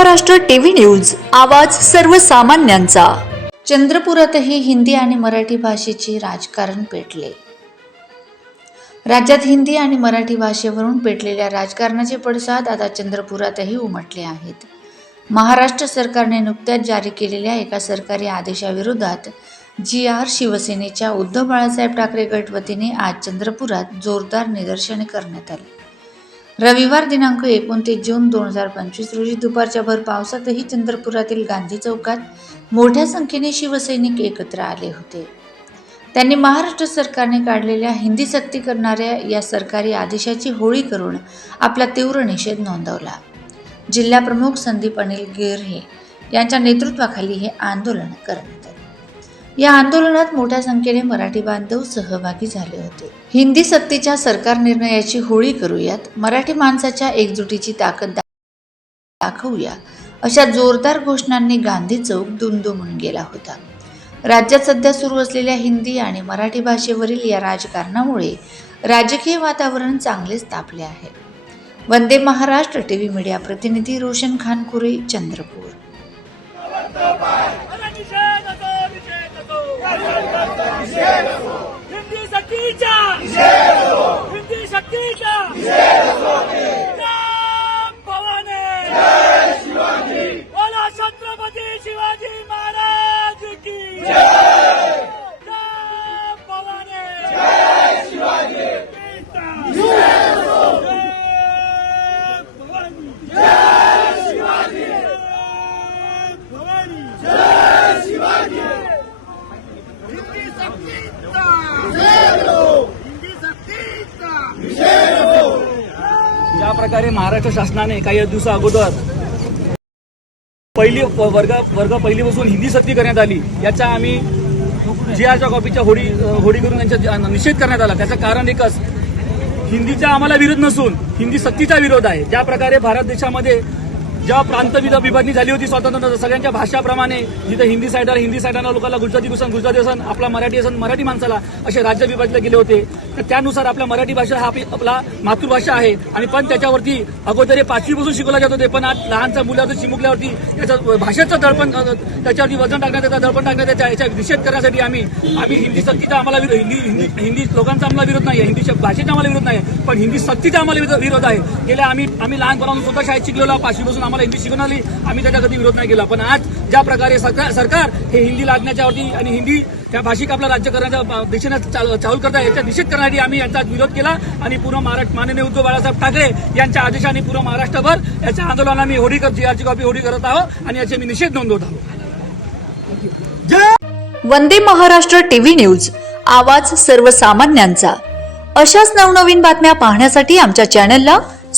Maharashtra TV news आवाज सर्वसामान्यांचा. चंद्रपुरातही हिंदी आणि मराठी भाषेचे राजकारण पेटले. राज्यात हिंदी आणि मराठी भाषेवरून पेटलेल्या राजकारणाचे पडसाद आता चंद्रपुरातही उमटले आहेत. महाराष्ट्र सरकारने नुकत्याच जारी केलेल्या एका सरकारी आदेशाविरोधात जी आर शिवसेनेच्या उद्धव बाळासाहेब ठाकरे गटवतीने आज चंद्रपुरात जोरदार निदर्शने करण्यात आली. रविवार दिनांक एकोणतीस जून दोन हजार पंचवीस रोजी दुपारच्या भर पावसातही चंद्रपुरातील गांधी चौकात मोठ्या संख्येने शिवसैनिक एकत्र आले होते. त्यांनी महाराष्ट्र सरकारने काढलेल्या हिंदी सक्ती करणाऱ्या या सरकारी आदेशाची होळी करून आपला तीव्र निषेध नोंदवला. जिल्हाप्रमुख संदीप अनिल गिरहे यांच्या नेतृत्वाखाली हे आंदोलन करण्यात आले. या आंदोलनात मोठ्या संख्येने मराठी बांधव सहभागी झाले होते. हिंदी सक्तीच्या सरकार निर्णयाची होळी करूयात मराठी माणसाच्या एकजुटीची ताकद दाखवूया अशा जोरदार घोषणांनी गांधी चौक दुमदुमून गेला होता. राज्यात सध्या सुरू असलेल्या हिंदी आणि मराठी भाषेवरील या राजकारणामुळे राजकीय वातावरण चांगलेच तापले आहे. Vande Maharashtra T V media प्रतिनिधी रोशन खानकुरे चंद्रपूर अरे निषेध असो, निषेध असो. हिंदी सक्तीचा हिंदी सक्तीचा राम भवाने बोला छत्रपती शिवाजी महाराज की राम भवाने जय भवानी जय भवानी हिंदी सक्तीचा हिंदी सक्तीचा ज्या प्रकारे महाराष्ट्र शासनाने काही दिवसा अगोदर पहिली वर्ग वर्ग पहिलीपासून हिंदी सक्ती करण्यात आली. याचा आम्ही जी कॉपीच्या होडी होडी करून त्यांचा निषेध करण्यात आला. त्याचं कारण एकच हिंदीचा आम्हाला विरोध नसून हिंदी सक्तीचा विरोध आहे. ज्या प्रकारे भारत देशामध्ये जेव्हा प्रांत विभागणी झाली होती स्वातंत्र्य सगळ्यांच्या भाषाप्रमाणे जिथे हिंदी सायडर हिंदी साईडला लोकांना गुजराती असन गुजराती असन आपला मराठी असन मराठी माणसाला असे राज्य विभागले गेले होते. तर त्यानुसार आपल्या मराठी भाषा हा आपली- आपला मातृभाषा आहे. आणि पण त्याच्यावरती अगोदर हे पाचवीपासून शिकवला जात होते पण आज लहानचा मुलाचं चिमुकल्यावरती त्याचं भाषेचं दडपण त्याच्यावरती वजन टाकण्यात येतं दडपण टाकण्यात येतं याच्या निषेध करण्यासाठी आम्ही आम्ही हिंदी सक्तीचा आम्हाला विरोध हिंदी हिंदी हिंदी लोकांचा आम्हाला विरोध नाही हिंदी भाषेचा आम्हाला विरोध नाही पण हिंदी सक्तीचा आम्हाला विरोध- विरोध आहे. गेल्या आम्ही आम्ही लहानपणापासून स्वतः शाळेत शिकलेलो पाचवीपासून आम्हाला हिंदी शिकून आली. आम्ही त्याचा कधी विरोध नाही केला. पण आज ज्या प्रकारे सरकार सरकार हे हिंदी लादण्याच्यावरती आणि हिंदी त्या भाषिक आपलं राज्य करण्याच्या दिशेनं चालू करत आहे याचा निषेध करण्यासाठी आम्ही यांचा विरोध केला. आणि पूर्ण महाराष्ट्र माननीय उद्धव बाळासाहेब ठाकरे यांच्या आदेशाने पूर्ण महाराष्ट्रभर याच्या आंदोलनाला आम्ही होडी कर याची कॉपी होडी करत आहोत आणि याचे मी निषेध नोंदवत आहोत. वंदे महाराष्ट्र टीव्ही न्यूज आवाज सर्वसामान्यांचा. अशाच नवनवीन बातम्या पाहण्यासाठी आमच्या चॅनलला